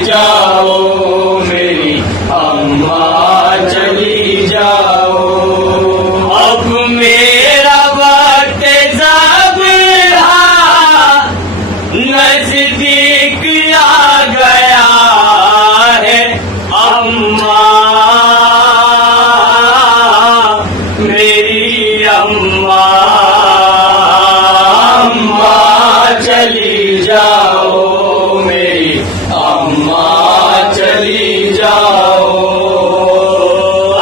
जाओ मेरी अम्मा चली जाओ। अब मेरा वक्त जब नजदीक आ गया है अम्मा, मेरी अम्मा, अम्मा चली जाओ मेरी अम्मा चली जाओ,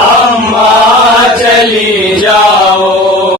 अम्मा चली